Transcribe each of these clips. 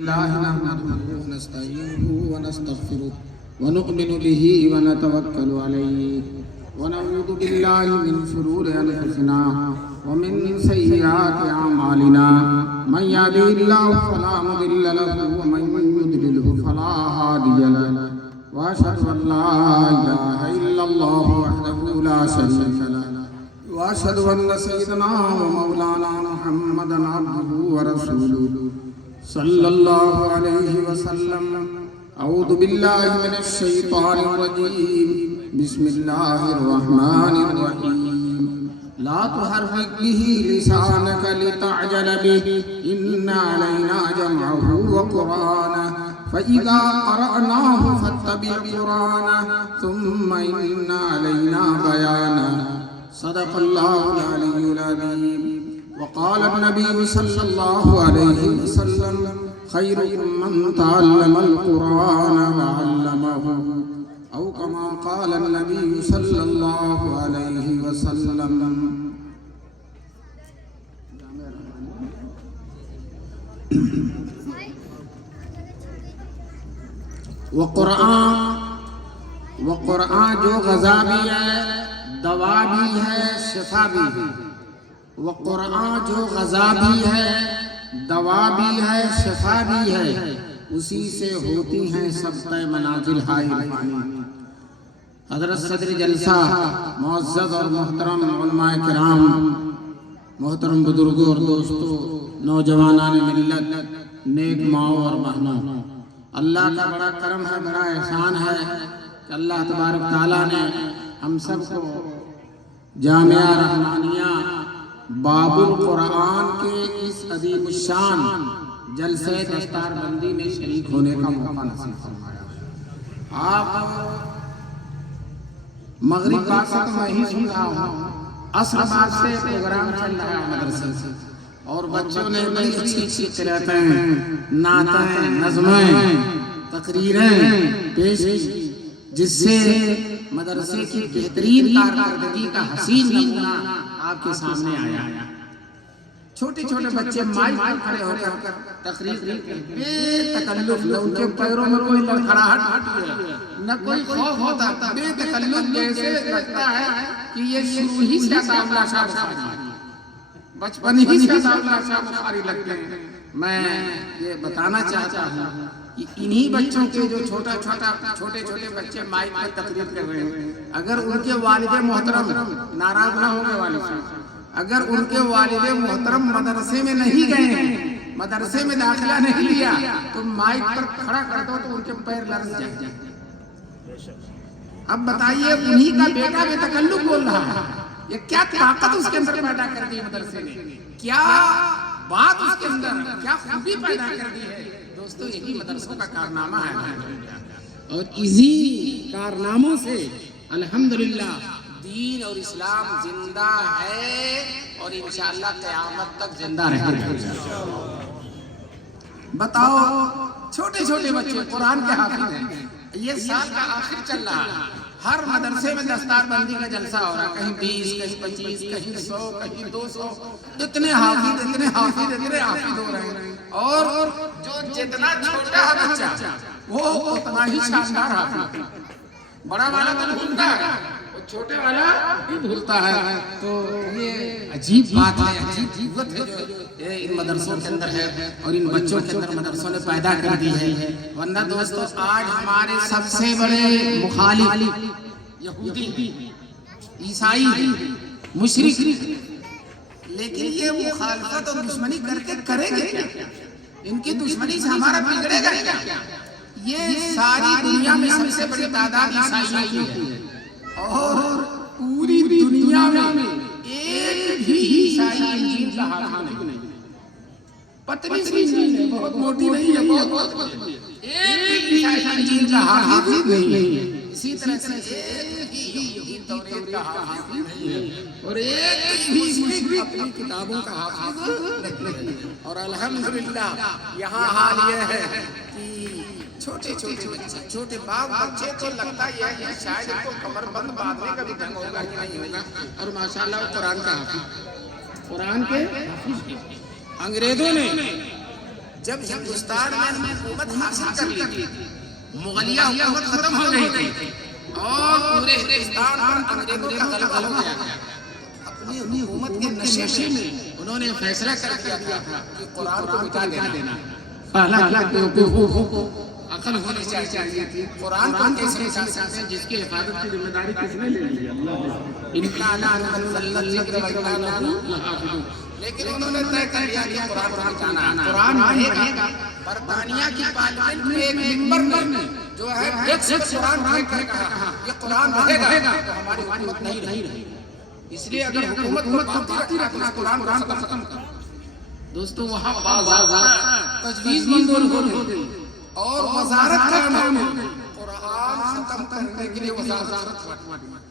الله نحمده ونستعينه ونستغفره ونؤمن به ونتوكل عليه ونعوذ بالله من شرور أنفسنا ومن سيئات أعمالنا من يهده الله فلا مضل له ومن يضلله فلا هادي له وأشهد أن لا إله إلا الله وحده لا شريك له وأشهد أن سيدنا ومولانا محمدا عبده ورسوله صلى الله عليه وسلم. أعوذ بالله من الشيطان الرجيم. بسم الله الرحمن الرحيم. لا تحرك به لسانك لتعجل به إن علينا جمعه وقرآنه فإذا قرأناه فاتبع قرآنه ثم إن علينا بيانه. صدق الله العلي العظيم. وقال النبي صلى الله عليه وسلم خيركم من تعلم القرآن وعلمه أو كما قال النبي صلى الله عليه وسلم. وقرآن جو غذا بھی ہے، دوا بھی ہے، شفا بھی ہے. وہ قرآن جو غذا بھی ہے، دوا بھی ہے، شفا بھی ہے، اسی سے ہوتی ہیں سب طے منازل ہائے پانی. حضرت صدر جلسہ معزز اور محترم علماء کرام، محترم بزرگوں اور دوستوں، نوجوانان ملت، نیک ماؤں اور بہنوں، اللہ کا بڑا کرم ہے، بڑا احسان ہے کہ اللہ تبارک تعالیٰ نے ہم سب کو جامعہ رحمانیہ باب القرآن کے اس عظیم الشان جلسہ دستار بندی میں شریک ہونے کا موقع نصیب فرمایا. آپ مغرب بعد سے میں ہی سن رہا ہوں، عصر بعد سے پروگرام چل رہا ہے مدرسے سے، اور بچوں نے بڑی اچھی اچھی قرأتیں، نعتیں، نظمیں، تقریریں پیش کی، جس سے مدرسے کی بہترین کارکردگی کا حسین نمونہ آپ کے سامنے آیا. چھوٹے چھوٹے بچے مائک پر کھڑے ہو کر تقریر بے تکلف، نہ ان کے پیروں میں کوئی لڑکھڑاہٹ ہوتی ہے، نہ کوئی خوف ہوتا، بے تکلف جیسے لگتا ہے کہ یہ شروع ہی سے عطا اللہ شاہ بخاری، بچپن ہی سے عطا اللہ شاہ بخاری لگتے ہیں. میں یہ بتانا چاہتا ہوں کہ انہی بچوں کے جو چھوٹے چھوٹے بچے مائک پر تقریر کر رہے ہیں، اگر ان کے والد محترم ناراض نہ ہوں گے، والد صاحب اگر ان کے والد محترم مدرسے میں نہیں گئے ہیں، مدرسے میں داخلہ نہیں لیا، تو مائک پر کھڑا کر دو تو ان کے پیر لرز جائیں گے. اب بتائیے، انہی کا بیٹا بے تکلف بول رہا ہے، یہ کیا طاقت اس کے اندر پیدا کر دی مدرسے نے، کیا بات اس کے اندر، کیا خوبی پیدا کر دی ہے. دوستو، یہی مدرسوں کا کارنامہ ہے، اور اسی کارناموں سے الحمدللہ دین اور اسلام زندہ ہے، اور انشاءاللہ قیامت تک زندہ رہے گا. بتاؤ، چھوٹے چھوٹے بچے قرآن کے حافظ ہیں. یہ سال کا آخر چل رہا ہے، ہر مدرسے میں دستار بندی کا جلسہ ہو رہا ہے، کہیں 20، کہیں 25، کہیں 100، کہیں 200، اتنے حافظ ہو رہے ہیں. اور جو جتنا چھوٹا ہے بچہ وہ اتنا ہی شاندار حافظ. بڑا والا تو بھولتا ہے، چھوٹے والا بھی بھولتا ہے. تو یہ عجیب بات ہے، عجیب قوت ہے جو ان مدرسوں کے اندر ہے، اور ان بچوں کے اندر مدرسوں نے پیدا کر دی ہے. ورنہ دوستو، آج ہمارے سب سے بڑے مخالف یہودی، عیسائی، مشرک، لیکن یہ مخالفت اور دشمنی کر کے کریں گے کیا؟ ان کی دشمنی سے ہمارا بگڑے گا کیا؟ یہ ساری دنیا میں سب سے بڑی تعداد عیسائیوں کی ہے، اور پوری دنیا میں ایک بھی عیسائی انجیل کا حافظ نہیں. پتلی سی انجیل ہے، بہت موٹی نہیں ہے، بہت ایک بھی عیسائی انجیل کا حافظ نہیں ہے. اسی طرح سے ایک ہی یہودی توریت کا حافظ نہیں ہے، اور ایک بھی مشرک اپنی کتابوں کا حافظ نہیں ہے. اور الحمدللہ یہاں حال یہ ہے کہ چھوٹے باپ بچے کو لگتا ہے کہ شاید ان کو کمر بند باندھنے کا بھی ڈھنگ ہوگا کہ نہیں ہوگا، اور ماشاءاللہ وہ قرآن کا حافظ، قرآن کے حافظ. انگریزوں نے جب ہندوستان میں حکومت حاصل کر لی تھی، مغلیہ حکومت ختم ہو گئی تھی اور پورے ہندوستان پر انگریزوں کا غلبہ ہو گیا تھا، اپنی حکومت کے نشے میں انہوں نے فیصلہ کر دیا تھا کہ قرآن کو مٹا دینا۔ حالانکہ بیوقوفوں کو عقل ہونی چاہیے تھی، قرآن کو کیسے مٹا سکتے ہیں جس کی حفاظت کی ذمہ داری کس نے لے لی؟ لیکن انہوں نے طے کر لیا کہ قرآن کو مٹانا ہے، قرآن رہے گا۔ برطانیہ کی پارلیمنٹ میں ایک ممبر نے جو ہے قرآن پھینک کر کہا یہ قرآن رہے گا تو ہماری حکومت نہیں رہی، اس لیے اگر حکومت کو باقی رکھنا قرآن ختم کر۔ دوستو وہاں تجویز منظور ہو گئی اور وزارت کا نام ہے قرآن ختم کرنے کے لیے وزارت۔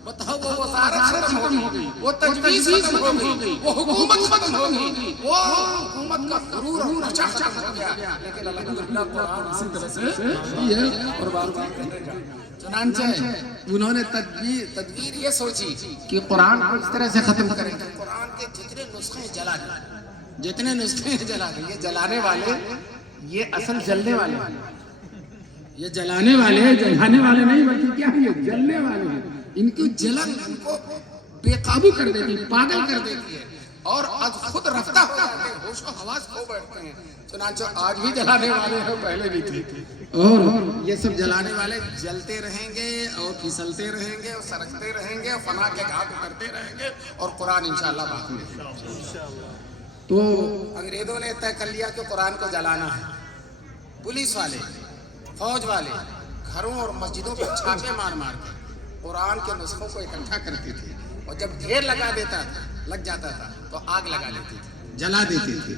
بتاؤ وہ وزارت ختم ہو گئی، وہ تجویز ختم ہو گئی، وہ حکومت ختم ہو گئی، وہ حکومت کا غرور اور نشہ ختم ہو گیا، لیکن الحمدللہ قرآن اسی طرح سے اور بار چنانچہ انہوں نے تدبیر یہ سوچی کہ قرآن کو اس طرح سے ختم کریں کہ قرآن کے جتنے نسخے جلا دیں، یہ جلانے والے، یہ اصل جلنے والے، یہ جلانے والے نہیں بلکہ کیا یہ جلنے والے ہیں۔ ان کی جلن ان کو بے قابو کر دیتی، پاگل کر دیتی ہے اور خود رفتہ ہو جاتے ہیں، ہوش و حواس کھو بیٹھتے ہیں۔ چنانچہ آج بھی جلانے والے ہیں، پہلے بھی تھے، اور یہ سب جلانے والے جلتے رہیں گے اور پھسلتے رہیں گے اور سرکتے رہیں گے اور فنا کے گھاٹ کرتے رہیں گے اور قرآن انشاءاللہ باقی رہے گا۔ تو انگریزوں نے طے کر لیا کہ قرآن کو جلانا ہے۔ پولیس والے، فوج والے گھروں اور مسجدوں پر چھاپے مار کے قرآن کے نسخوں کو اکٹھا کرتے تھے، اور جب ڈھیر لگ جاتا تھا تو آگ لگا لیتے تھے، جلا دیتے تھے۔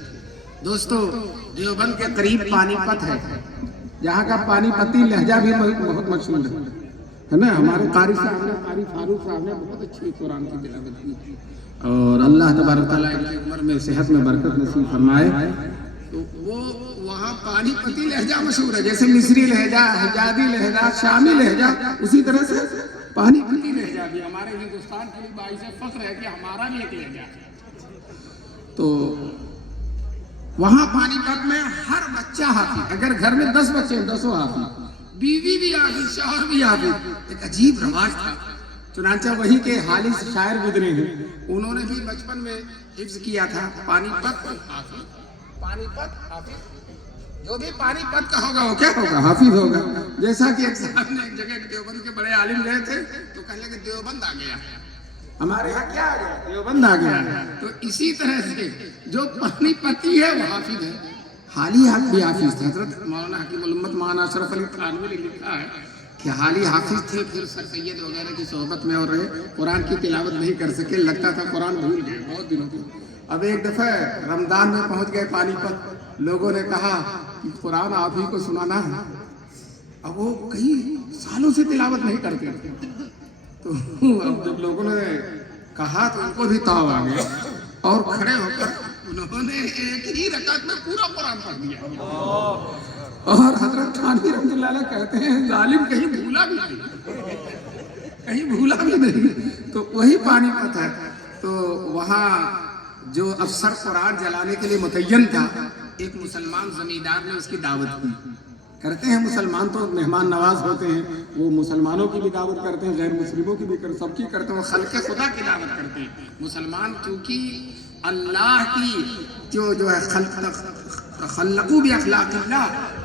دوستو دیوبند کے قریب پانی پت ہے، جہاں کا پانی پتی لہجہ بھی بہت مشہور ہے نا۔ ہمارے قاری صاحب نے، قاری فاروق صاحب نے بہت اچھی قرآن کی تلاوت کی اور اللہ تبارک تعالیٰ ان کی عمر میں صحت میں برکت نصیب فرمائے۔ تو وہ وہاں پانی پتی لہجہ مشہور ہے، جیسے مصری لہجہ، حجازی لہجہ، شامی لہجہ، اسی طرح سے پانی پتی لہجہ بھی ہمارے ہندوستان کے لیے باعث فخر ہے کہ ہمارا بھی ایک لہجہ ہے۔ تو وہاں پانی پت میں ہر بچہ حافظ، اگر گھر میں 10 بچے ہیں 10 حافظ، بیوی بھی حافظ، شوہر بھی حافظ، ایک عجیب رواج تھا۔ چنانچہ وہی کے حالی شاعر گزرے ہیں، انہوں نے بھی بچپن میں حفظ کیا تھا پانی پت حافظ، پانی پت حافظ، جو بھی پانی پت کا ہوگا وہ کیا ہوگا؟ حافظ ہوگا۔ جیسا کہ ایک صاحب نے ایک جگہ دیوبند کے بڑے عالم گئے تھے تو کہنے لگے دیوبند آ گیا، ہمارے یہاں کیا آ گیا؟ دیوبند آ گیا۔ تو اسی طرح سے جو پانی پتی ہے وہ حافظ ہے، حالی حق بھی حافظ تھے۔ حضرت مولانا حکیم الامت مولانا اشرف علی تھانوی نے لکھا ہے کہ حالی حافظ تھے، پھر سر سید وغیرہ کی صحبت میں اور رہے، قرآن کی تلاوت نہیں کر سکے، لگتا تھا قرآن بھول گئے بہت دنوں تک۔ اب ایک دفعہ رمضان میں پہنچ گئے پانی پت، لوگوں نے کہا کہ قرآن آپ ہی کو سنانا ہے۔ اب وہ کئی سالوں سے تلاوت نہیں کرتے تھے، تو اب جب لوگوں نے کہا تو ان کو بھی تاؤ آ گیا اور کھڑے ہو کر انہوں نے ایک ہی رکعت میں پورا قرآن پڑھ دیا۔ اور حضرت تھانوی رحمۃ اللہ علیہ کہتے ہیں ظالم کہیں بھولا بھی نہیں، تو وہی پانی پت ہے۔ تو وہاں جو افسر قرآن جلانے کے لیے متعین تھا، ایک مسلمان زمیندار نے اس کی دعوت کی۔ کرتے ہیں مسلمان تو مہمان نواز ہوتے ہیں، وہ مسلمانوں کی بھی دعوت کرتے ہیں، غیر مسلموں کی بھی سب کی کرتے ہیں، وہ خلق خدا کی دعوت کرتے ہیں۔ مسلمان کیونکہ اللہ کی جو ہے خلقو باخلاق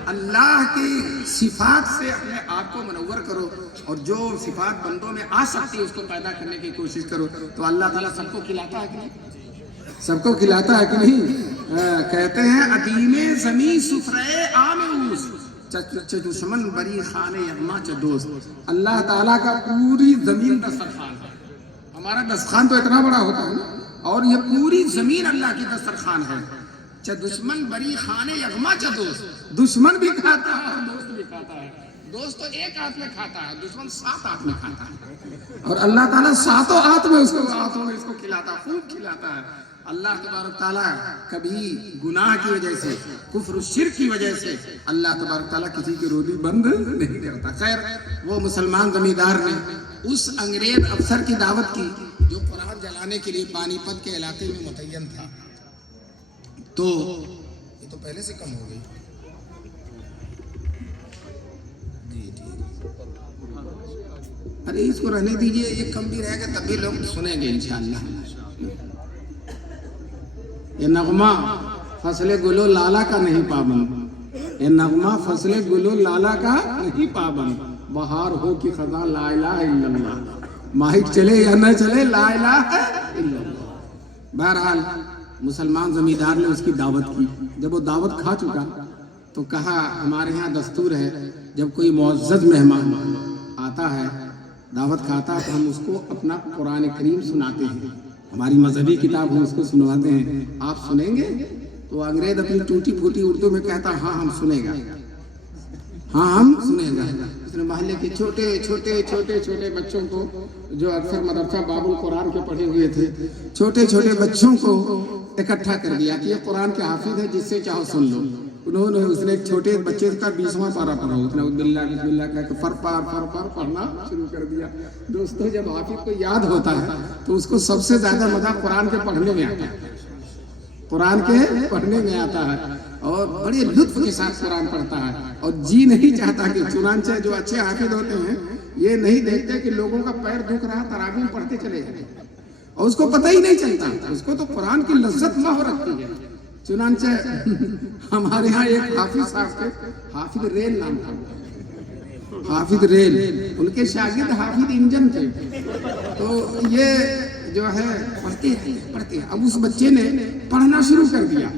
اللہ کی صفات سے اپنے آپ کو منور کرو، اور جو صفات بندوں میں آ سکتی ہے اس کو پیدا کرنے کی کوشش کرو۔ تو اللہ تعالیٰ سب کو کھلاتا ہے کہ نہیں؟ سب کو کھلاتا ہے کہ نہیں؟ کہتے ہیں عدیم زمین سفرے آموز دشمن بری خانے یغما چ دوست۔ اللہ تعالیٰ کا پوری زمین دسترخوان ہے، ہمارا دسترخوان تو اتنا بڑا ہوتا ہے نا، اور یہ پوری زمین اللہ کی دسترخوان ہے۔ دشمن بری خانے یغما چ دوست، دشمن بھی کھاتا ہے اور دوست بھی کھاتا ہے۔ دوست تو ایک ہاتھ میں کھاتا ہے، دشمن 7 ہاتھ میں کھاتا ہے، اور اللہ تعالیٰ 7 ہاتھ میں اس کو کھلاتا، خوب کھلاتا ہے۔ اللہ تبارک تعالیٰ کبھی گناہ کی وجہ سے، کفر و شرک کی وجہ سے اللہ تبارک تعالیٰ کسی کی روزی بند نہیں کرتا۔ خیر، وہ مسلمان زمیندار نے اس انگریز افسر کی دعوت کی جو قرآن جلانے کے لیے پانی پت کے علاقے میں متعین تھا۔ تو یہ تو پہلے سے کم ہو گئی۔ ارے اس کو رہنے دیجئے، یہ کم بھی رہے گا تب بھی لوگ سنیں گے انشاءاللہ۔ یہ نغمہ فصل گلو لالا کا نہیں پابند، یہ نغمہ فصل گلو لالا کا نہیں پابند، بہار ہو کی خزاں لا الہ الا اللہ، ماہک چلے یا نہ چلے لا الہ الا اللہ۔ بہرحال مسلمان زمیندار نے اس کی دعوت کی، جب وہ دعوت کھا چکا تو کہا ہمارے ہاں دستور ہے جب کوئی معزز مہمان آتا ہے دعوت کھاتا تو ہم اس کو اپنا قرآن کریم سناتے ہیں، ہماری مذہبی کتاب ہم اس کو سنواتے ہیں، آپ سنیں گے؟ تو انگریز اپنی ٹوٹی پھوٹی اردو میں کہتا ہاں ہم سنیں گا، ہاں ہم سنیں گا۔ اس نے محلے کے چھوٹے چھوٹے بچوں کو، جو اکثر مدرسہ باب القرآن کے پڑھے ہوئے تھے، چھوٹے چھوٹے بچوں کو اکٹھا کر دیا کہ یہ قرآن کے حافظ ہے، جس سے چاہو سن لو۔ انہوں نے اس نے ایک چھوٹے بچے کا 20واں پارہ پڑھا، اس نے بسم اللہ کہہ کے فر پار پڑھنا شروع کر دیا۔ دوستو جب حافظ کو یاد ہوتا ہے تو اس کو سب سے زیادہ مزہ قرآن کے پڑھنے میں آتا ہے، قرآن کے پڑھنے میں آتا ہے، اور بڑے لطف کے ساتھ قرآن پڑھتا ہے، اور جی نہیں چاہتا کہ، چنانچہ جو اچھے حافظ ہوتے ہیں یہ نہیں دیکھتے کہ لوگوں کا پیر دکھ رہا تراویح پڑھتے چلے جاتے، اور اس کو پتہ ہی نہیں چلتا، اس کو تو قرآن کی لذت مہو رکھتی ہے۔ چنانچہ ہمارے ہاں ایک حافظ صاحب تھے، حافظ ریل نام تھا، حافظ ریل، ان کے شاگرد حافظ انجن تھے، تو یہ جو ہے پڑھتے اب اس بچے نے پڑھنا شروع کر دیا،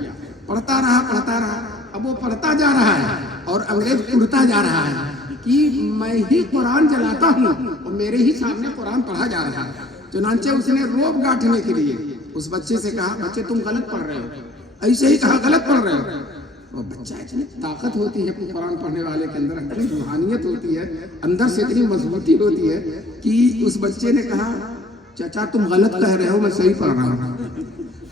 پڑھتا رہا، اب وہ پڑھتا جا رہا ہے اور انگریز پڑھتا جا رہا ہے کہ میں ہی قرآن چلاتا ہوں اور میرے ہی سامنے قرآن پڑھا جا رہا ہے۔ چنانچہ اس نے روب گاٹھنے کے لیے اس بچے سے کہا بچے تم غلط پڑھ رہے ہو، ایسے ہی کہا غلط پڑھ رہے ہو۔ وہ بچہ اتنی طاقت ہوتی ہے قرآن پڑھنے والے کے اندر، اتنی روحانیت ہوتی ہے، اندر سے اتنی مضبوطی ہوتی ہے کہ اس بچے نے کہا چچا تم غلط کہہ رہے ہو، میں صحیح پڑھ رہا ہوں۔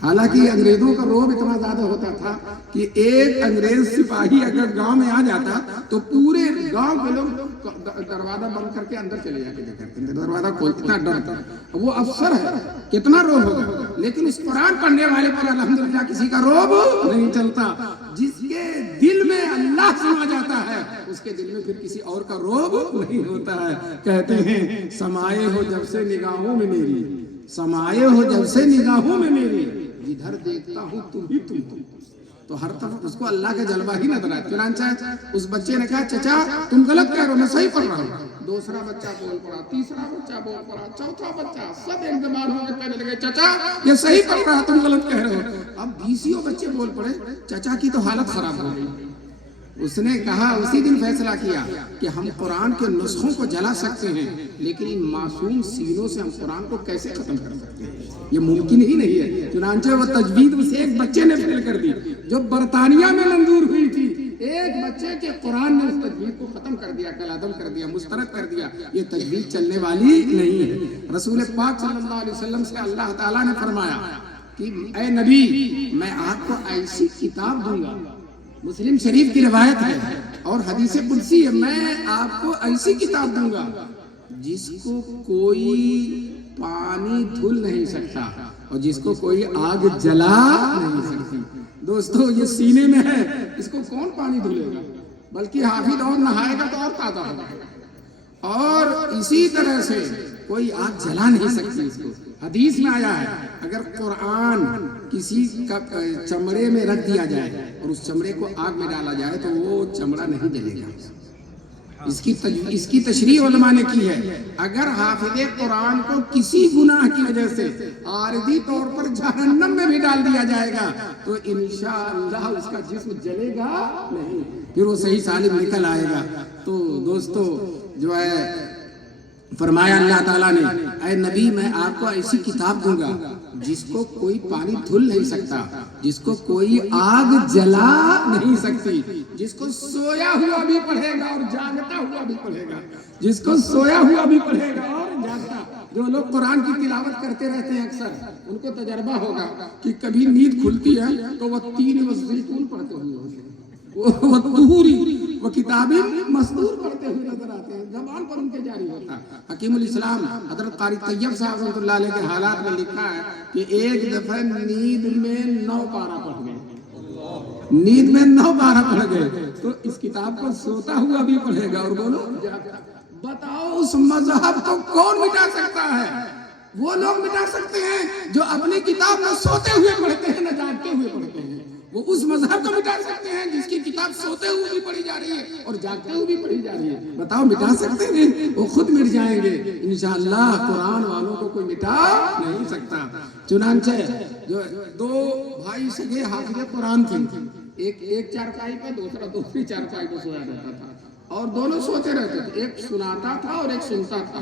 حالانکہ انگریزوں کا روب اتنا زیادہ ہوتا تھا کہ ایک انگریز سپاہی اگر گاؤں میں آ جاتا تو پورے گاؤں کے لوگ دروازہ بند کر کے اندر چلے جاتے تھے، دروازہ کھولتا ڈر تھا، وہ افسر ہے کتنا روب ہوگا، لیکن اس قرآن پڑھنے والے پر الحمدللہ کسی کا روب نہیں چلتا۔ جس کے دل میں اللہ سما جاتا ہے اس کے دل میں پھر کسی اور کا روب نہیں ہوتا ہے۔ کہتے ہیں سمائے ہو جب سے نگاہوں میں میری، سمائے ہو جب سے نگاہوں میں میری، جدھر دیکھتا ہوں تم ہی تم، تو ہر طرف اس کو اللہ کا جلوہ ہی نظر آتا۔ چنانچہ اس بچے نے کہا چچا تم غلط کہہ رہے ہو، میں صحیح پڑھ رہا ہوں۔ دوسرا بچہ بول پڑا، تیسرا بچہ بول پڑا، چوتھا بچہ، سب ایک زبان ہو کے کہنے لگے چچا یہ صحیح پڑھ رہا تم غلط کہہ رہے ہو۔ اب 20 بچے بول پڑے، چچا کی تو حالت خراب ہو گئی۔ اس نے کہا اسی دن فیصلہ کیا کہ ہم قرآن کے نسخوں کو جلا سکتے ہیں لیکن ان معصوم سینوں سے ہم قرآن کو کیسے ختم کر سکتے ہیں، یہ ممکن ہی نہیں ہے۔ چنانچہ وہ تجوید اسے ایک بچے نے فیل کر دی جو برطانیہ میں منظور ہوئی تھی، ایک بچے کے قرآن نے اس تجوید کو ختم کر دیا، کالعدم کر دیا، مسترد کر دیا۔ یہ تجوید چلنے والی نہیں ہے۔ رسول پاک صلی اللہ علیہ وسلم سے اللہ تعالیٰ نے فرمایا کہ اے نبی میں آپ کو ایسی کتاب دوں گا، مسلم شریف کی روایت ہے اور حدیث قدسی ہے، میں آپ کو ایسی کتاب دوں گا جس کو کوئی پانی دھل نہیں سکتا اور جس کو کوئی آگ جلا نہیں سکتی۔ دوستو یہ سینے میں ہے، اس کو کون پانی دھلے گا، بلکہ حافظ اور نہائے گا تو اور تازہ ہوگا، اور اسی طرح سے کوئی آگ جلا نہیں سکتی اس کو۔ حدیث میں آیا ہے اگر قرآن کسی کا چمڑے میں رکھ دیا جائے اور اس چمڑے کو آگ میں ڈالا جائے تو وہ چمڑا نہیں جلے گا۔ اس کی تشریح علماء نے کی ہے، اگر حافظ قرآن کو کسی گناہ کی وجہ سے عارضی طور پر جہنم میں بھی ڈال دیا جائے گا تو انشاءاللہ اس کا جسم جلے گا نہیں، پھر وہ صحیح سالم نکل آئے گا۔ تو دوستو جو ہے فرمایا اللہ تعالیٰ نے اے نبی میں آپ کو ایسی کتاب دوں گا جس کو کوئی پانی دھل نہیں سکتا، جس کو کوئی آگ جلا نہیں سکتی، جس کو سویا ہوا بھی پڑھے گا اور جاگتا ہوا بھی پڑھے گا، جس کو سویا ہوا بھی پڑھے گا اور جاگتا۔ جو لوگ قرآن کی تلاوت کرتے رہتے ہیں اکثر ان کو تجربہ ہوگا کہ کبھی نیند کھلتی ہے تو وہ تین والزیتون پڑھتے ہوئے ہوتے ہیں، والطور وکتاب مسطور پڑھتے ہوئے نظر آتے ہیں، زبان پر ان کے جاری ہوتا ہے۔ حکیم الاسلام حضرت قاری طیب صاحب رحمۃ اللہ علیہ کے حالات میں لکھا ہے کہ ایک دفعہ نیند میں 9 پارہ پڑھ گئے، نیند میں 9 پارہ پڑھ گئے، تو اس کتاب کو سوتا ہوا بھی پڑھے گا اور بولو بتاؤ اس مذہب کو کون مٹا سکتا ہے؟ وہ لوگ مٹا سکتے ہیں جو اپنی کتاب نہ سوتے ہوئے پڑھتے ہیں نہ جاگتے ہوئے پڑھتے ہیں۔ وہ اس مذہب کو مٹا سکتے ہیں جس کی کتاب سوتے ہوئے بھی پڑھی جا رہی ہے اور جاگتے ہوئے بھی پڑھی جا رہی ہے۔ بتاؤ مٹا سکتے ہیں؟ وہ خود مٹ جائیں گے انشاءاللہ۔ قرآن والوں کو کوئی مٹا نہیں سکتا۔ چنانچہ جو دو بھائی سگے حافظ قرآن تھے، ایک چارپائی پہ دوسرا دوسری چارپائی پہ سویا رہتا تھا اور دونوں سوتے رہتے تھے، ایک سناتا تھا اور ایک سنتا تھا۔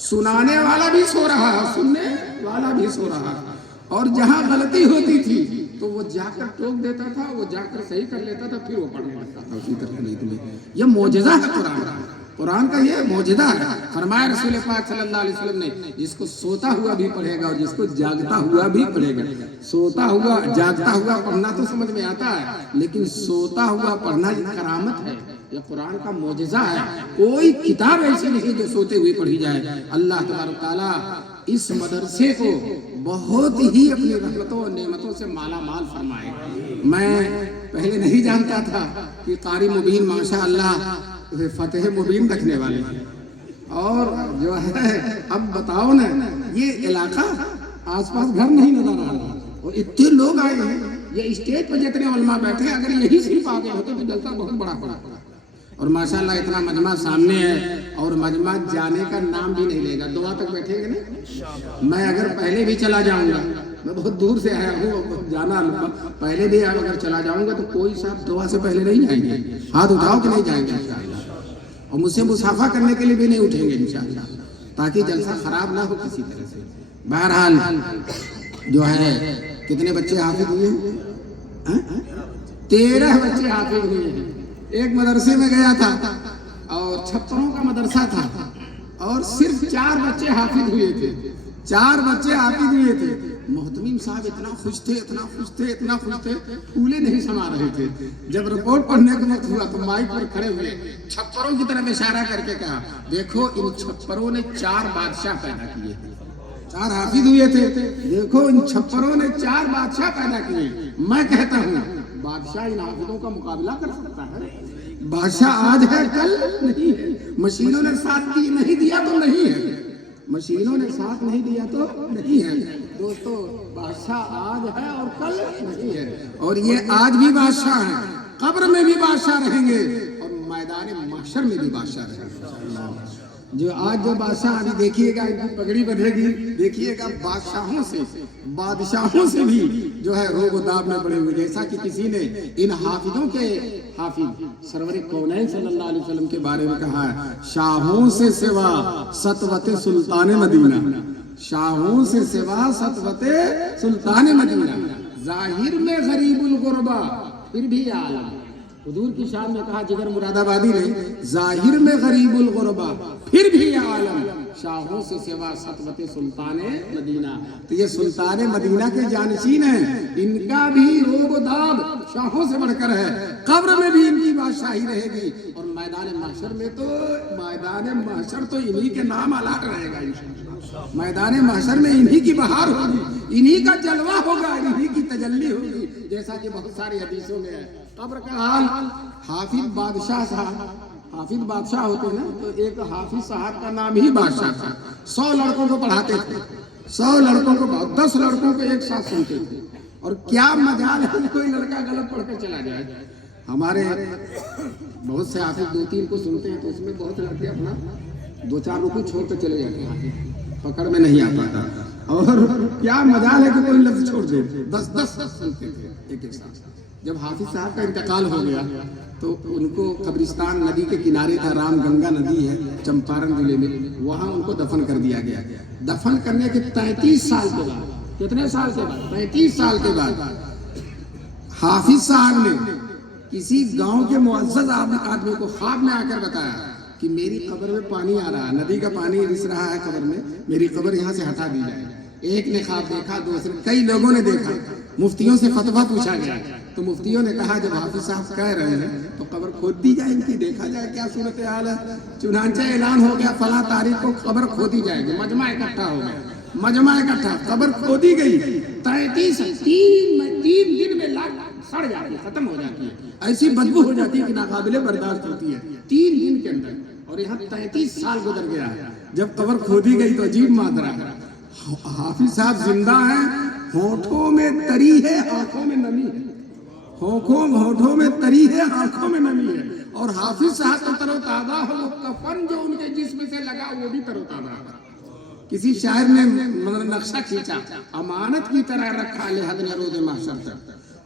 سنانے والا بھی سو رہا ہے، سننے والا بھی سو رہا ہے، اور جہاں غلطی ہوتی تھی تو وہ جا کر ٹوک دیتا تھا، وہ جا کر صحیح کر لیتا تھا، پھر وہ پڑھنے لگتا تھا اسی طرح نیت میں۔ یہ معجزہ ہے قرآن کا، یہ معجزہ ہے۔ فرمایا رسول پاک صلی اللہ علیہ وسلم نے، جس کو سوتا ہوا بھی پڑھے گا اور جس کو جاگتا ہوا بھی پڑھے گا۔ سوتا ہوا جاگتا ہوا پڑھنا تو سمجھ میں آتا ہے، لیکن سوتا ہوا پڑھنا یہ کرامت ہے، یہ قرآن کا معجزہ ہے۔ کوئی کتاب ایسی نہیں جو سوتے ہوئے پڑھی جائے۔ اللہ تبارک تعالیٰ اس مدرسے کو بہت ہی اپنی رحمتوں اور نعمتوں سے مالا مال فرمائے۔ میں پہلے نہیں جانتا تھا کہ قاری مبین ماشاءاللہ فتح مبین رکھنے والے ہیں، اور جو ہے اب بتاؤ نا، یہ علاقہ آس پاس گھر نہیں نظر آ رہا اور اتنے لوگ آئے ہیں۔ یہ اسٹیج پہ جتنے علماء بیٹھے ہیں، اگر یہی صرف آگے ہوتے تو جلسہ بہت بڑا پڑا۔ اور ماشاءاللہ اتنا مجمع سامنے ہے اور مجمع جانے کا نام بھی نہیں لے گا۔ دعا تک بیٹھیں گے نا؟ میں اگر پہلے بھی چلا جاؤں گا، میں بہت دور سے آیا ہوں، جانا پہلے بھی اگر چلا جاؤں گا تو کوئی صاحب دعا سے پہلے نہیں جائیں گے، ہاتھ اٹھاؤ کہ نہیں جائیں گے انشاءاللہ، اور مجھ سے مصافحہ کرنے کے لیے بھی نہیں اٹھیں گے انشاءاللہ، تاکہ جلسہ خراب نہ ہو کسی طرح سے۔ بہرحال جو ہے کتنے بچے حافظ ہوئے ہیں؟ 13 بچے حافظ ہوئے ہیں۔ ایک مدرسے میں گیا تھا اور چھپروں کا مدرسہ تھا اور صرف 4 بچے حافظ ہوئے تھے، 4 بچے حافظ ہوئے تھے۔ محتمیم صاحب اتنا خوش تھے، اتنا خوش تھے، اتنا خوش تھے، پھولے نہیں سما رہے تھے۔ جب رپورٹ پڑھنے کا وقت ہوا تو مائک پر کھڑے ہوئے چھپروں کی طرف اشارہ کر کے کہا، دیکھو ان چھپروں نے 4 بادشاہ پیدا کیے، 4 حافظ ہوئے تھے، دیکھو ان چھپروں نے 4 بادشاہ پیدا کیے۔ میں کہتا ہوں بادشاہ ان حافظوں کا مقابلہ کر سکتا ہے؟ بادشاہ آج ہے کل نہیں ہے۔ مشینوں نے ساتھ نہیں دیا تو نہیں ہے، مشینوں نے ساتھ نہیں دیا تو نہیں ہے۔ دوستو بادشاہ آج ہے اور کل نہیں ہے، اور یہ آج بھی بادشاہ ہیں، قبر میں بھی بادشاہ رہیں گے اور میدان محشر میں بھی بادشاہ رہیں گے۔ جو آج جو بادشاہ ابھی دیکھیے گا ان کی پگڑی بدھے گی، دیکھیے گا بادشاہوں سے بھی جو ہے روب و داب میں پڑے ہوئے، جیسا کہ کسی نے ان حافظوں کے حافظ سرور کونین صلی اللہ علیہ وسلم کے بارے میں کہا ہے، شاہوں سے سوا سطوت سلطان مدینہ، شاہوں سے سوا سطوت سلطان مدینہ، ظاہر میں غریب الغربا پھر بھی عالم۔ حضور کی شان میں کہا جگر مراد آبادی نے، ظاہر میں غریب الغربا پھر بھی عالم، شاہوں سے سوا سطوت سلطان مدینہ۔ تو یہ سلطان مدینہ کے جانشین ہیں، ان کا بھی روب و داب شاہوں سے بڑھ کر ہے۔ قبر میں بھی ان کی بادشاہی رہے گی اور میدان محشر میں تو انہی کے نام الٹ رہے گا انشاءاللہ۔ میدان محشر میں انہی کی بہار ہوگی، انہی کا جلوہ ہوگا، انہی کی تجلی ہوگی، جیسا کہ بہت ساری حدیثوں میں ہے۔ قبر کا حال، حافظ بادشاہ صاحب، حافظ بادشاہ ہوتے ہیں تو ایک حافظ صاحب کا نام ہی بادشاہ تھا، 100 لڑکوں کو پڑھاتے تھے، 100 لڑکوں کو 10 لڑکوں کو ایک ساتھ سنتے تھے، اور کیا مجال ہے کوئی لڑکا غلط پڑھ کے چلا جائے۔ ہمارے بہت سے حافظ 2-3 کو سنتے ہیں تو اس میں بہت لڑکے اپنا 2-4 رکوع چھوڑ کر چلے جاتے ہیں، پکڑ میں نہیں آ پاتا، اور کیا مجال ہے کہ کوئی لفظ چھوڑ دے، 10 سنتے تھے ایک ساتھ۔ جب حافظ صاحب کا انتقال ہو گیا تو ان کو قبرستان ندی کے کنارے تھا، رام گنگا ندی ہے چمپارن ضلع میں، وہاں ان کو دفن کر دیا گیا۔ دفن کرنے کے 33 سال کے بعد، کتنے سال کے بعد؟ 35 سال کے بعد حافظ صاحب نے کسی گاؤں کے معزز آدمی کو خواب میں آ کر بتایا کہ میری قبر میں پانی آ رہا ہے، ندی کا پانی رس رہا ہے قبر میں، میری قبر یہاں سے ہٹا دی جائے۔ ایک نے خواب دیکھا، دوسرے، کئی لوگوں نے دیکھا، مفتیوں سے فتویٰ پوچھا گیا تو مفتیوں نے کہا جب حافظ صاحب کہہ رہے ہیں تو قبر کھود دی جائے ان کی، دیکھا جائے کیا صورتحال ہے۔ چنانچہ اعلان ہو گیا فلاں تاریخ کو قبر کھودی جائے گی، مجمع اکٹھا ہو گیا، مجمع اکٹھا، قبر کھودی گئی، 3 دن میں سڑ جاتی ہے، ختم ہو جاتی ہے، ایسی بدبو ہو جاتی ہے کہ ناقابل برداشت ہوتی ہے، 3 دن کے اندر اور یہاں 33 سال گزر گیا. جب قبر کھودی گئی تو عجیب ماجرا ہے. حافظ صاحب زندہ ہیں, ہونٹوں میں تری ہے, آنکھوں میں نمی ہے. ہونٹوں میں تری ہے, آنکھوں میں نمی ہے. اور حافظ صاحب تو تر و تازہ ہے, وہ کفن جو ان کے جسم سے لگا وہ بھی تر و تازہ ہے. کسی شاعر نے نقشہ کھینچا, امانت کی طرح رکھا لحد نے روز محشر تک,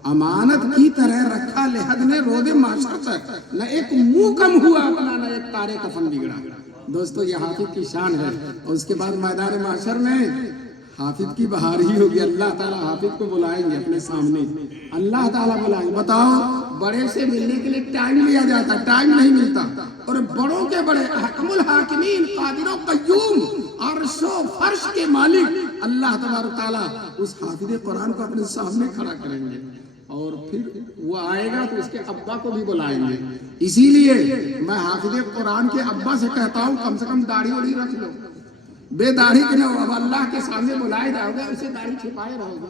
امانت کی طرح رکھا لحد نے روز محشر تک, نہ ایک منہ کم ہوا اپنا, نہ ایک تارے کفن بگڑا. دوستو یہ حافظ کی شان ہے. اور اس کے بعد میدان محشر میں حافظ کی بہار ہی ہوگی. اللہ تعالیٰ حافظ کو بلائیں گے اپنے سامنے, اللہ تعالیٰ بلائیں گے. بتاؤ, بڑے سے ملنے کے لیے ٹائم لیا جاتا, ٹائم نہیں ملتا. اور بڑوں کے بڑے, احکم الحاکمین, قادر و قیوم, عرش و فرش کے مالک اللہ تبارک تعالیٰ اس حافظ قرآن کو اپنے سامنے کھڑا کریں گے. اور پھر وہ آئے گا تو اس کے ابا کو بھی بلائیں گے. اسی لیے میں حافظ قرآن کے ابا سے کہتا ہوں, کم سے کم داڑھی وڑھی رکھ لو. بے داڑھی کے نہ اب اللہ کے سامنے بلائے جاؤ گے, اسے داڑھی چھپائے رہو گے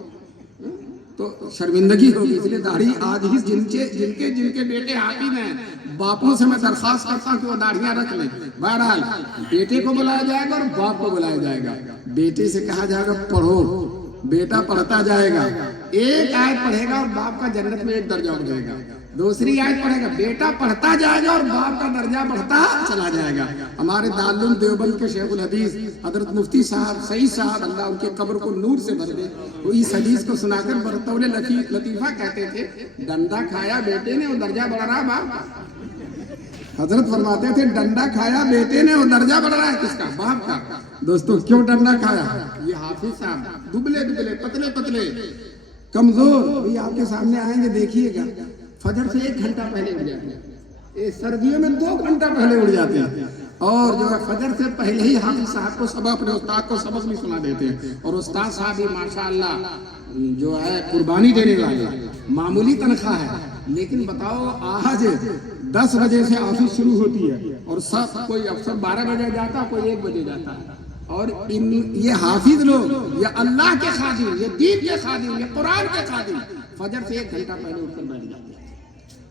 تو شرمندگی ہوگی. اس لیے داڑھی آج ہی جن کے بیٹے حافظ ہیں, باپوں سے میں درخواست کرتا ہوں کہ وہ داڑھیاں رکھ لیں. بہرحال بیٹے کو بلایا جائے گا اور باپ کو بلایا جائے گا. بیٹے سے کہا جائے گا پڑھو, بیٹا پڑھتا جائے گا, ایک آیت پڑھے گا اور باپ کا جنت میں ایک درجہ بڑھے گا. دوسری آیت پڑھے گا, بیٹا پڑھتا جائے گا اور باپ کا درجہ بڑھتا چلا جائے گا. ہمارے دارالعلوم دیوبند کے شیخ الحدیث حضرت مفتی صاحب سعید صاحب, اللہ ان کے قبر کو نور سے بھر دے, وہ اس حدیث کو سنا کر برطول لطیفہ کہتے تھے, ڈنڈا کھایا بیٹے نے اور درجہ بڑھ رہا باپ کا. حضرت فرماتے تھے ڈنڈا کھایا بیٹے نے اور درجہ بڑھ رہا ہے کس کا, باپ کا. دوستو کیوں ڈنڈا کھایا؟ یہ حافظ صاحب دبلے دبلے, پتلے پتلے, کمزور. بھی آپ کے سامنے آئیں گے, دیکھیے گا, فجر سے 1 گھنٹہ پہلے اٹھ جاتے ہیں, سردیوں میں 2 گھنٹہ پہلے اٹھ جاتے ہیں. اور جو ہے فجر سے پہلے ہی حافظ صاحب کو سبق, اپنے استاد کو سبق بھی سنا دیتے ہیں. اور استاد صاحب بھی ماشاءاللہ جو ہے قربانی دینے والے, معمولی تنخواہ ہے. لیکن بتاؤ, آج 10 بجے سے آفس شروع ہوتی ہے اور سب کوئی افسر 12 بجے جاتا, کوئی 1 بجے جاتا ہے. اور یہ حافظ لوگ, یہ اللہ کے خادم, یہ دین کے خادم, یہ قرآن کے خادم, فجر سے 1 گھنٹہ پہلے اٹھ کر بیٹھ جاتے ہیں.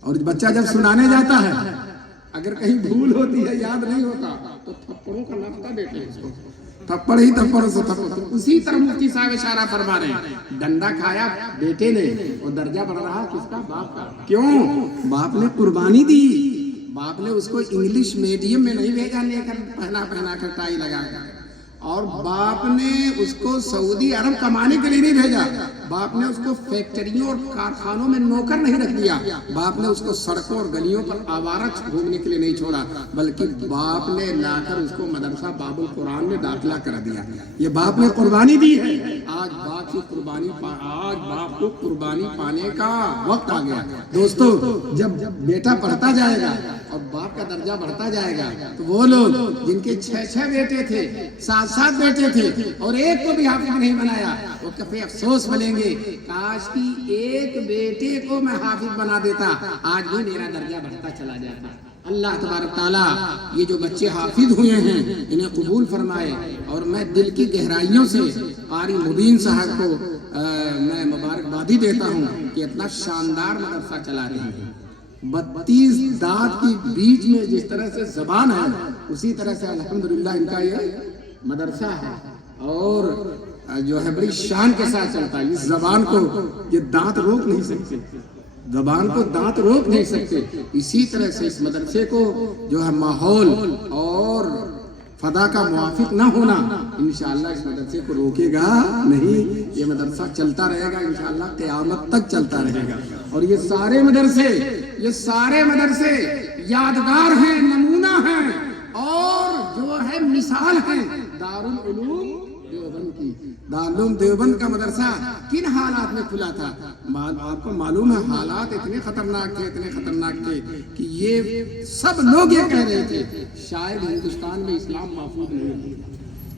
اور بچہ جب سنانے جاتا ہے, اگر کہیں بھول ہوتی ہے, یاد نہیں ہوتا, تو تھپڑوں کا لفظ دیتے ہیں اس کو, تھپڑ ہی تھپڑ سے تھپڑ. اسی طرح مفتی صاحب اشارہ فرما رہے ہیں, ڈنڈا کھایا بیٹے نے اور درجہ بڑھ رہا کس کا, باپ کا. کیوں؟ باپ نے قربانی دی. باپ نے اس کو انگلش میڈیم میں نہیں بھیجا لے کر پہنا کر ٹائی لگا کر, اور باپ نے اس کو سعودی عرب کمانے کے لیے نہیں بھیجا. باپ نے اس کو فیکٹریوں اور کارخانوں میں نوکر نہیں رکھ دیا. باپ نے اس کو سڑکوں اور گلیوں پر آوارہ گھومنے کے لیے نہیں چھوڑا, بلکہ باپ نے لا کر اس کو مدرسہ باب القرآن میں داخلہ کر دیا. یہ باپ نے قربانی دی ہے. آج باپ کی قربانی, آج باپ کو قربانی پانے کا وقت آ گیا. دوستو, جب بیٹا پڑھتا جائے گا اور باپ کا درجہ بڑھتا جائے گا, تو وہ لوگ جن کے 6 بیٹے تھے, 7 بیٹے تھے, اور ایک کو بھی حافظ نہیں بنایا, وہ کافی افسوس بولیں گے, کاش کی ایک بیٹے کو میں حافظ بنا دیتا, آج بھی میرا درجہ بڑھتا چلا جاتا. اللہ تبارک تعالیٰ یہ جو بچے حافظ ہوئے ہیں انہیں قبول فرمائے. اور میں دل کی گہرائیوں سے قاری مبین صاحب کو میں مبارکبادی دیتا ہوں کہ اتنا شاندار مدرسہ چلا رہے ہیں. 32 دانت کی بیچ میں جس طرح سے زبان ہے, اسی طرح سے الحمدللہ ان کا یہ مدرسہ ہے, اور جو ہے بڑی شان کے ساتھ چلتا ہے. اس زبان کو یہ دانت روک نہیں سکتے, زبان کو دانت روک نہیں سکتے. اسی طرح سے اس مدرسے کو جو ہے ماحول اور فضا کا موافق نہ ہونا انشاءاللہ اس مدرسے کو روکے گا نہیں. یہ مدرسہ چلتا رہے گا انشاءاللہ, قیامت تک چلتا رہے گا. اور یہ سارے مدرسے یادگار ہیں, نمونہ ہیں, اور جو ہے مثال ہیں دارالعلوم دیوبند کی. دارالعلوم دیوبند کا مدرسہ کن حالات میں کھلا تھا؟ آپ کو معلوم ہے, حالات اتنے خطرناک تھے کہ یہ سب لوگ یہ کہہ رہے تھے شاید ہندوستان میں اسلام محفوظ نہیں ہے,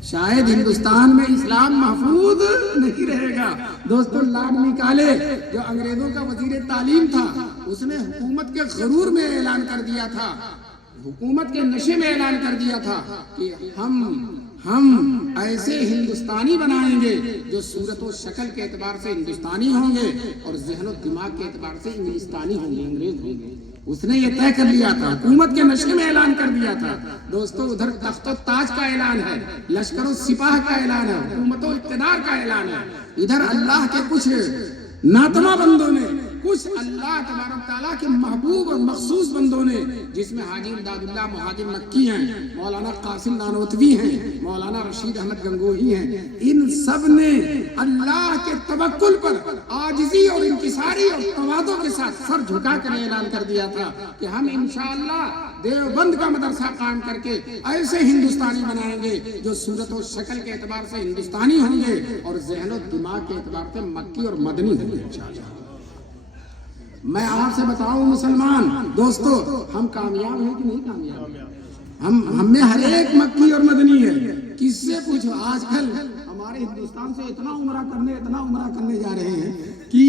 شاید ہندوستان میں اسلام محفوظ نہیں رہے گا. دوستو, لارڈ میکالے جو انگریزوں کا وزیر تعلیم تھا, اس نے حکومت کے غرور میں اعلان کر دیا تھا حکومت کے نشے میں اعلان کر دیا تھا کہ ہم ایسے ہندوستانی بنائیں گے جو صورت و شکل کے اعتبار سے ہندوستانی ہوں گے اور ذہن و دماغ کے اعتبار سے انگلستانی ہوں گے، انگریز ہوں گے۔ اس نے یہ طے کر لیا تھا، حکومت کے نشے میں اعلان کر دیا تھا۔ دوستو ادھر تخت و تاج کا اعلان ہے، لشکر و سپاہ کا اعلان ہے، حکومت و اقتدار کا اعلان ہے۔ ادھر اللہ کے کچھ ناتما بندوں نے، کچھ اللہ تبارک تعالیٰ کے محبوب اور مخصوص بندوں نے، جس میں حاجی امداد اللہ مہاجر مکی ہیں، مولانا قاسم نانوتوی ہیں، مولانا رشید احمد گنگوہی ہیں، ان سب نے اللہ کے توکل پر عاجزی اور انکساری اور تواضع کے ساتھ سر جھکا کر اعلان کر دیا تھا کہ ہم انشاءاللہ دیوبند کا مدرسہ قائم کر کے ایسے ہندوستانی بنائیں گے جو صورت و شکل کے اعتبار سے ہندوستانی ہوں گے اور ذہن و دماغ کے اعتبار سے مکی اور مدنی ہوں گے انشاءاللہ۔ میں آپ سے بتاؤں مسلمان دوستو، ہم کامیاب ہیں کہ نہیں کامیاب؟ ہم میں ہر ایک مکی اور مدنی ہے۔ کس سے پوچھو، آج کل ہمارے ہندوستان سے اتنا عمرہ کرنے جا رہے ہیں کہ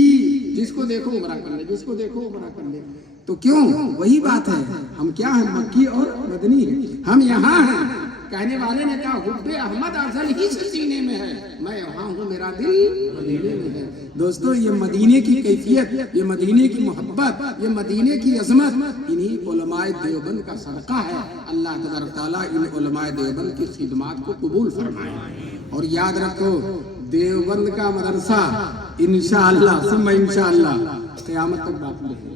جس کو دیکھو عمرہ کرنے، جس کو دیکھو عمرہ کرنے۔ تو کیوں؟ وہی بات ہے، ہم کیا ہیں؟ مکی اور مدنی ہیں۔ ہم یہاں ہیں، کہنے والے نے کہا حب احمد ازل ہی سے سینے میں ہے، میں یہاں ہوں میرا دل مدینے میں ہے۔ دوستو یہ مدینے کی کیفیت، یہ مدینے کی محبت، یہ مدینے کی عظمت انہی علماء دیوبند کا صدقہ ہے۔ اللہ تبارک تعالیٰ ان علماء دیوبند کی خدمات کو قبول فرمائے۔ اور یاد رکھو دیوبند کا مدرسہ انشاءاللہ ثم انشاءاللہ قیامت تک باقی رہے گا،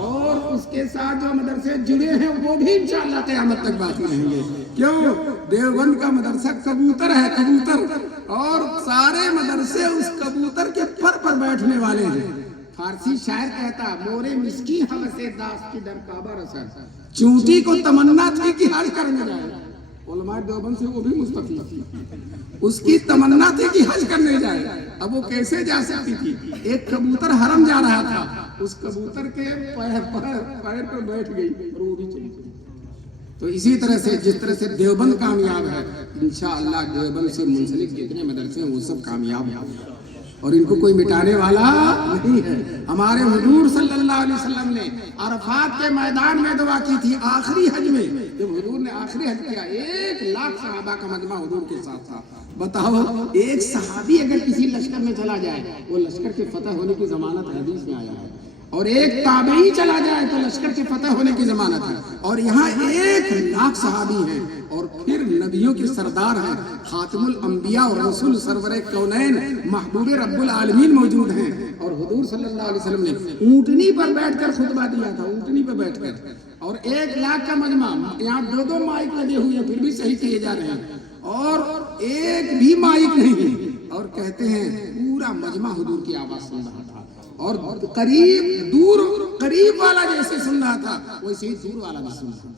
اور اس کے ساتھ جو مدرسے جڑے ہیں وہ بھی انشاءاللہ قیامت تک باقی رہیں گے۔ کیوں؟ دیوبند کا مدرسہ کبوتر ہے، کبوتر، اور سارے مدرسے اس کبوتر کے پر بیٹھنے والے ہیں۔ فارسی شاعر کہتا مورے مسکی حوث داست کی در کعبہ رسد، چونٹی کو تمنا تھی کہ حج کرنے جائے۔ علماء دیوبند سے وہ بھی مستفید تھی، اس کی تمنا تھی کہ حج کرنے جائے۔ اب وہ کیسے جا سکتی تھی؟ ایک کبوتر حرم جا رہا تھا، اس کبوتر کے پیر پر بیٹھ گئی اور وہ بھی چلی گئی۔ تو اسی طرح سے جس طرح سے دیوبند کامیاب ہے، انشاءاللہ دیوبند سے منسلک جتنے مدرسے ہیں وہ سب کامیاب ہیں، اور ان کو کوئی مٹانے والا نہیں ہے۔ ہمارے حضور صلی اللہ علیہ وسلم نے عرفات کے میدان میں دعا کی تھی آخری حج میں، جب حضور نے آخری حج کیا 1,00,000 صحابہ کا مجمع حضور کے ساتھ تھا۔ بتاؤ ایک صحابی اگر کسی لشکر میں چلا جائے وہ لشکر کے فتح ہونے کی ضمانت حدیث میں آیا ہے، اور ایک تابعی چلا جائے تو لشکر کے فتح ہونے کی ضمانت ہے، اور یہاں 1,00,000 صحابی ہیں، اور پھر نبیوں کے سردار ہیں، خاتم الانبیاء اور رسول سرور کونین محبوب رب العالمین موجود ہیں، اور حضور صلی اللہ علیہ وسلم نے اونٹنی پر بیٹھ کر خطبہ دیا تھا، اونٹنی پر بیٹھ کر، اور 1,00,000 کا مجمع، یہاں 2 مائک لگے ہوئے ہیں پھر بھی صحیح کیے جا رہے ہیں، اور ایک بھی مائک نہیں، اور کہتے ہیں پورا مجمع حضور کی آواز سن رہا تھا، اور قریب والا جیسے سن رہا تھا ویسے ہی دور والا بھی سن رہا تھا۔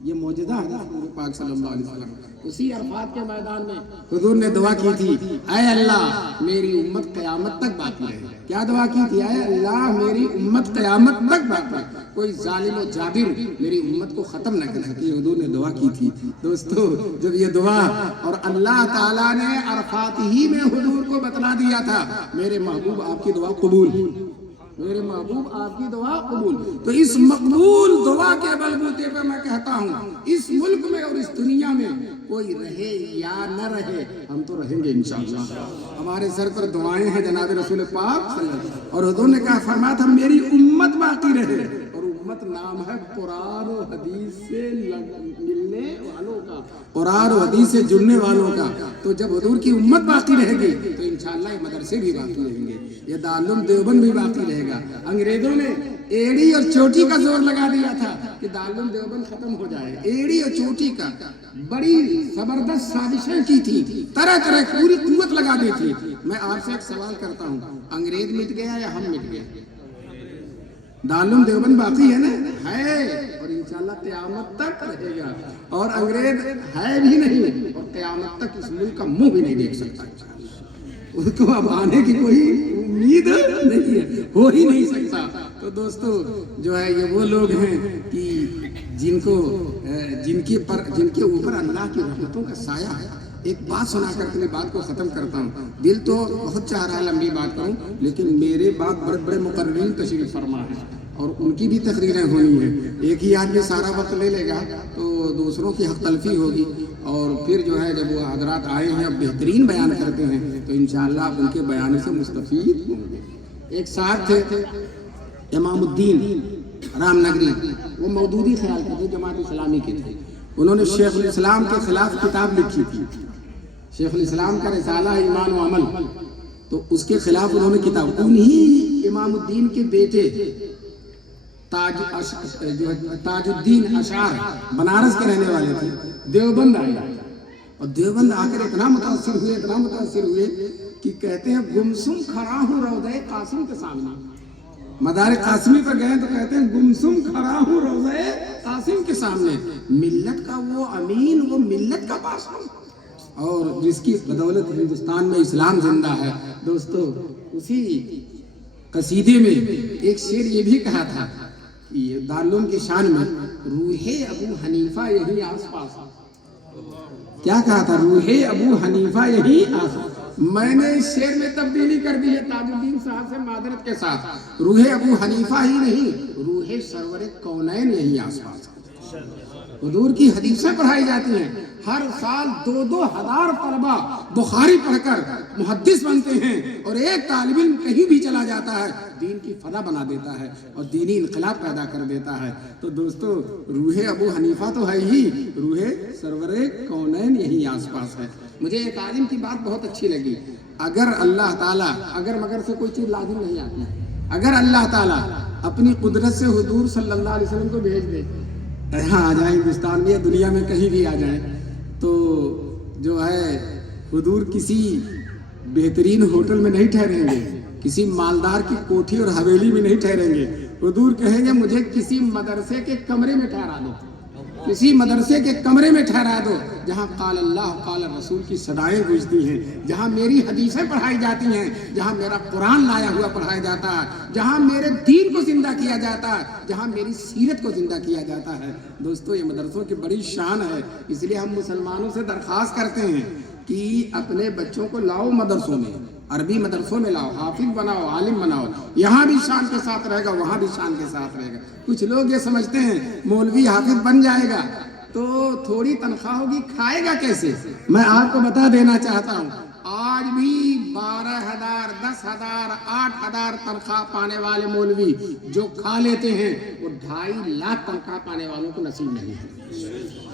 یہ معجزہ ہے حضور پاک صلی اللہ علیہ وسلم۔ اسی عرفات کے میدان میں حضور نے دعا کی تھی، اے اللہ میری امت قیامت تک باقی رہے۔ کیا دعا کی تھی؟ اے اللہ میری امت قیامت تک باقی رہے، کوئی ظالم و جابر میری امت کو ختم نہ کر سکے، حضور نے دعا کی تھی۔ دوستو جب یہ دعا، اور اللہ تعالیٰ نے عرفات ہی میں حضور کو بتلا دیا تھا میرے محبوب آپ کی دعا قبول، میرے محبوب آپ کی دعا قبول۔ تو اس مقبول دعا کے بلبوتے پر میں کہتا ہوں اس ملک میں اور اس دنیا میں کوئی رہے یا نہ رہے ہم تو رہیں گے انشاءاللہ۔ ہمارے سر پر دعائیں ہیں جناب رسول پاک صلی اللہ علیہ وسلم، اور حضور نے کہا فرمایا تھا میری امت باقی رہے، اور امت نام ہے قرآن و حدیث سے ملنے والوں کا، قرآن و حدیث سے جڑنے والوں کا۔ تو جب حضور کی امت باقی رہے گی تو انشاءاللہ یہ مدرسے بھی باقی رہیں گے، یہ دارالعلوم دیوبند بھی باقی رہے گا۔ انگریزوں نے ایڑی اور چوٹی کا زور لگا دیا تھا کہ دارالعلوم دیوبند ختم ہو جائے، ایڑی اور چوٹی کا بڑی زبردست سازشیں کی تھی، طرح طرح پوری قوت لگا دی تھی۔ میں آپ سے ایک سوال کرتا ہوں، انگریز مٹ گیا یا ہم مٹ گئے؟ دارالعلوم دیوبند باقی ہے نا؟ ہے، اور انشاءاللہ قیامت تک رہے گا، اور انگریز ہے بھی نہیں اور قیامت تک اس ملک کا منہ بھی نہیں دیکھ سکتا، اس کو اب آنے کی کوئی امید نہیں ہے، ہو ہی نہیں سکتا۔ تو دوستو جو ہے یہ وہ لوگ ہیں کہ جن کے اوپر اللہ کی رحمتوں کا سایہ ہے۔ ایک بات سنا کر اپنی بات کو ختم کرتا ہوں، دل تو بہت چاہ رہا ہے لمبی بات کروں، لیکن میرے بعد بڑے بڑے مقررین تشریف فرما ہے، اور ان کی بھی تقریریں ہونی ہیں. ایک ہی آدمی سارا وقت لے لے گا تو دوسروں کی حق تلفی ہوگی. اور پھر جو ہے جب وہ حضرات آئے ہیں اب بہترین بیان کرتے ہیں تو انشاءاللہ آپ ان کے بیان سے مستفید ہوں گے. ایک ساتھ تھے امام الدین رام نگری، وہ مودودی خیال کے تھے، جماعت اسلامی کے تھے. انہوں نے شیخ الاسلام کے خلاف کتاب لکھی تھی. شیخ الاسلام کا رسالہ ایمان و عمل، تو اس کے خلاف انہوں نے کتاب. انہی امام الدین کے بیٹے تاج الدین اشعر بنارس کے رہنے والے تھے، دیوبند آئے اور دیوبند آ کر اتنا متاثر ہوئے کہ کہتے ہیں گمسم کھڑا ہوں روضہ قاسم کے سامنے. مدار قاسمی پر گئے تو کہتے ہیں گمسم کھڑا ہوں روضہ قاسم کے سامنے. ملت کا وہ امین، وہ ملت کا پاسبان، اور جس کی بدولت ہندوستان میں اسلام زندہ ہے. دوستو اسی قصیدے میں ایک شعر یہ بھی کہا تھا کہ دارالعلوم کی شان میں روح ابو حنیفہ یہی آس پاس. کیا کہا تھا؟ روح ابو حنیفہ یہی آس پاس. میں نے اس شعر میں تبدیلی کر دی ہے تاج الدین صاحب سے معذرت کے ساتھ. روح ابو حنیفہ ہی نہیں، روح سرور کونین یہی آس پاس. حضور کی حدیثیں پڑھائی جاتی ہیں. ہر سال 2,000 طلبہ بخاری پڑھ کر محدث بنتے ہیں، اور ایک طالب علم کہیں بھی چلا جاتا ہے دین کی فضا بنا دیتا ہے اور دینی انقلاب پیدا کر دیتا ہے. تو دوستو روح ابو حنیفہ تو ہے ہی، روح سرور کونین یہی آس پاس ہے. مجھے ایک عالم کی بات بہت اچھی لگی. اگر اللہ تعالیٰ اگر مگر سے کوئی چیز لازم نہیں آتی، اگر اللہ تعالیٰ اپنی قدرت سے حضور صلی اللہ علیہ وسلم کو بھیج دے، یہاں آ جائیں ہندوستان میں یا دنیا میں کہیں بھی آ جائیں، تو جو ہے حضور کسی بہترین ہوٹل میں نہیں ٹھہریں گے، کسی مالدار کی کوٹھی اور حویلی میں نہیں ٹھہریں گے. حضور کہیں گے مجھے کسی مدرسے کے کمرے میں ٹھہرا دو، کسی مدرسے کے کمرے میں ٹھہرا دو جہاں قال اللہ قال رسول کی صدائیں گونجتی ہیں، جہاں میری حدیثیں پڑھائی جاتی ہیں، جہاں میرا قرآن لایا ہوا پڑھایا جاتا ہے، جہاں میرے دین کو زندہ کیا جاتا ہے، جہاں میری سیرت کو زندہ کیا جاتا ہے. دوستو یہ مدرسوں کی بڑی شان ہے. اس لیے ہم مسلمانوں سے درخواست کرتے ہیں کہ اپنے بچوں کو لاؤ مدرسوں میں، عربی مدرسوں میں لاؤ، حافظ بناؤ، عالم بناؤ. یہاں بھی شان کے ساتھ رہے گا، وہاں بھی شان کے ساتھ رہے گا. کچھ لوگ یہ سمجھتے ہیں مولوی حافظ بن جائے گا تو تھوڑی تنخواہ ہوگی، کھائے گا کیسے؟ میں آپ کو بتا دینا چاہتا ہوں آج بھی 12,000 10,000 8,000 تنخواہ پانے والے مولوی جو کھا لیتے ہیں وہ 2.5 لاکھ تنخواہ پانے والوں کو نصیب نہیں ہے.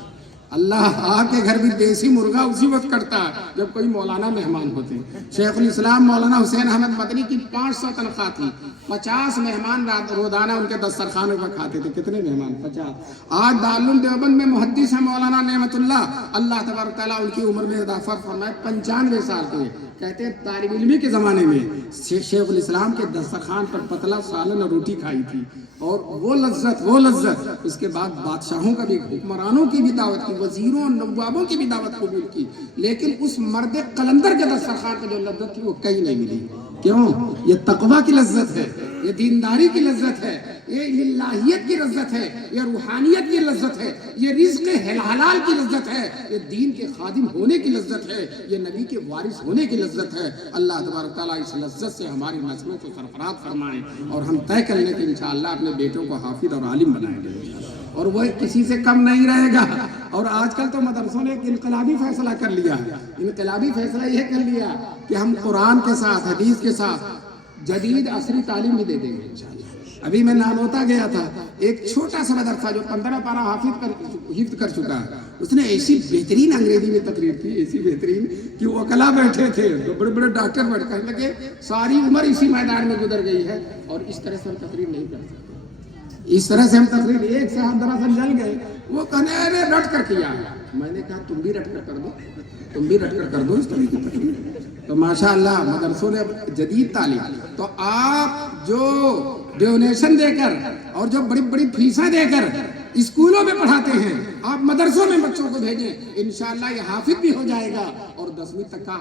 اللہ آپ کے گھر بھی دیسی مرغا اسی وقت کٹتا ہے جب کوئی مولانا مہمان ہوتے ہیں. شیخ الاسلام مولانا حسین احمد مدنی کی 500 تنخواہ تھی، 50 مہمان روزانہ ان کے دسترخوان پر کھاتے تھے. کتنے مہمان؟ 50. آج دارالعلوم دیوبند میں محدث ہیں مولانا نعمت اللہ تبارک تعالیٰ ان کی عمر میں اضافہ فرمائے، 95 سال کے. کہتے ہیں طالب علمی کے زمانے میں شیخ الاسلام کے دسترخوان پر پتلا سالن اور روٹی کھائی تھی، اور وہ لذت اس کے بعد بادشاہوں کا بھی، حکمرانوں کی بھی دعوت کی، وزیروں اور نوابوں کی بھی دعوت قبول کی. لیکن اس مرد قلندر کے دسترخوان پہ جو لذت تھی وہ کہیں نہیں ملی. کیوں؟ یہ تقویٰ کی لذت ہے، یہ دینداری کی لذت ہے، یہ الہیت کی لذت ہے، یہ روحانیت کی لذت ہے، یہ رزق حلال کی لذت ہے، یہ دین کے خادم ہونے کی لذت ہے، یہ نبی کے وارث ہونے کی لذت ہے. اللہ تبارک تعالیٰ اس لذت سے ہماری نسلوں کو سرفراز فرمائے اور ہم طے کر لیں کہ انشاءاللہ اپنے بیٹوں کو حافظ اور عالم بنائیں گے، اور وہ کسی سے کم نہیں رہے گا. اور آج کل تو مدرسوں نے ایک انقلابی فیصلہ کر لیا ہے. انقلابی فیصلہ یہ کر لیا کہ ہم قرآن کے ساتھ، حدیث کے ساتھ جدید عصری تعلیم بھی دے دیں گے انشاءاللہ. ابھی میں نانوتا گیا تھا، ایک چھوٹا سا مدرسہ جو 15 پارہ حفظ کر چکا ہے، اس نے ایسی بہترین انگریزی میں تقریر کی، ایسی بہترین کہ وہ وکلا بیٹھے تھے، بڑے بڑے ڈاکٹر بیٹھ کر لگے ساری عمر اسی میدان میں گزر گئی ہے اور اس طرح سے ہم تقریر نہیں کر سکتے. اس طرح سے ہم تقریر، ایک صاحب دراصل جل گئے، وہ کہنے ارے رٹ کر کیا. میں نے کہا تم بھی رٹ کر دو، تم بھی رٹ کر دو اس طرح کی تقریر. تو ماشاءاللہ مدرسوں نے جدید تعلیم، تو آپ جو ڈونیشن دے کر اور جو بڑی بڑی فیسیں دے کر اسکولوں میں پڑھاتے ہیں، آپ مدرسوں میں بچوں کو بھیجیں، انشاءاللہ یہ حافظ بھی ہو جائے گا اور 10ویں تک کا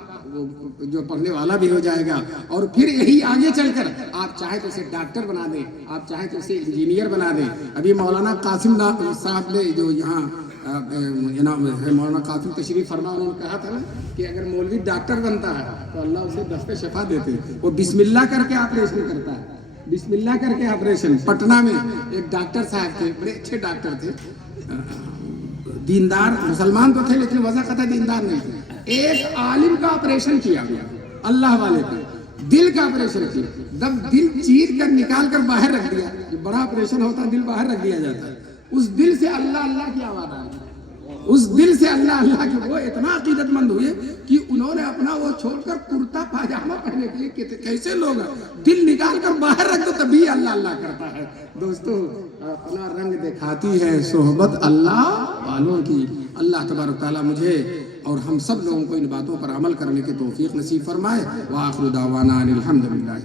جو پڑھنے والا بھی ہو جائے گا. اور پھر یہی آگے چل کر آپ چاہے تو اسے ڈاکٹر بنا دیں، آپ چاہے تو اسے انجینئر بنا دیں. ابھی مولانا قاسم صاحب نے جو یہاں مولانا قاسم تشریف فرما، انہوں نے کہا تھا نا کہ اگر مولوی ڈاکٹر بنتا ہے تو اللہ اسے دست شفا دیتے. وہ بسم اللہ کر کے آپریشن کرتا ہے، بسم اللہ کر کے آپریشن. پٹنہ میں ایک ڈاکٹر صاحب تھے, بڑے اچھے ڈاکٹر تھے, دیندار مسلمان تو تھے لیکن وضع قطع دیندار نہیں تھے. ایک عالم کا آپریشن کیا گیا, اللہ والے کا, دل کا آپریشن کیا. جب دل چیر کر نکال کر باہر رکھ دیا, یہ بڑا آپریشن ہوتا ہے, دل باہر رکھ دیا جاتا ہے, اس دل سے اللہ اللہ کی آواز آئی, اس دل سے اللہ اللہ کی. وہ اتنا عقیدت مند ہوئے کہ انہوں نے اپنا وہ چھوڑ کر کرتا پاجامہ پہننے کے لیے, کیسے لوگ دل نکال کر باہر رکھ دو تبھی اللہ اللہ کرتا ہے. دوستو اپنا رنگ دکھاتی ہے صحبت اللہ والوں کی. اللہ تبارک تعالیٰ مجھے اور ہم سب لوگوں کو ان باتوں پر عمل کرنے کی توفیق نصیب فرمائے. وآخر دعوانا ان الحمدللہ.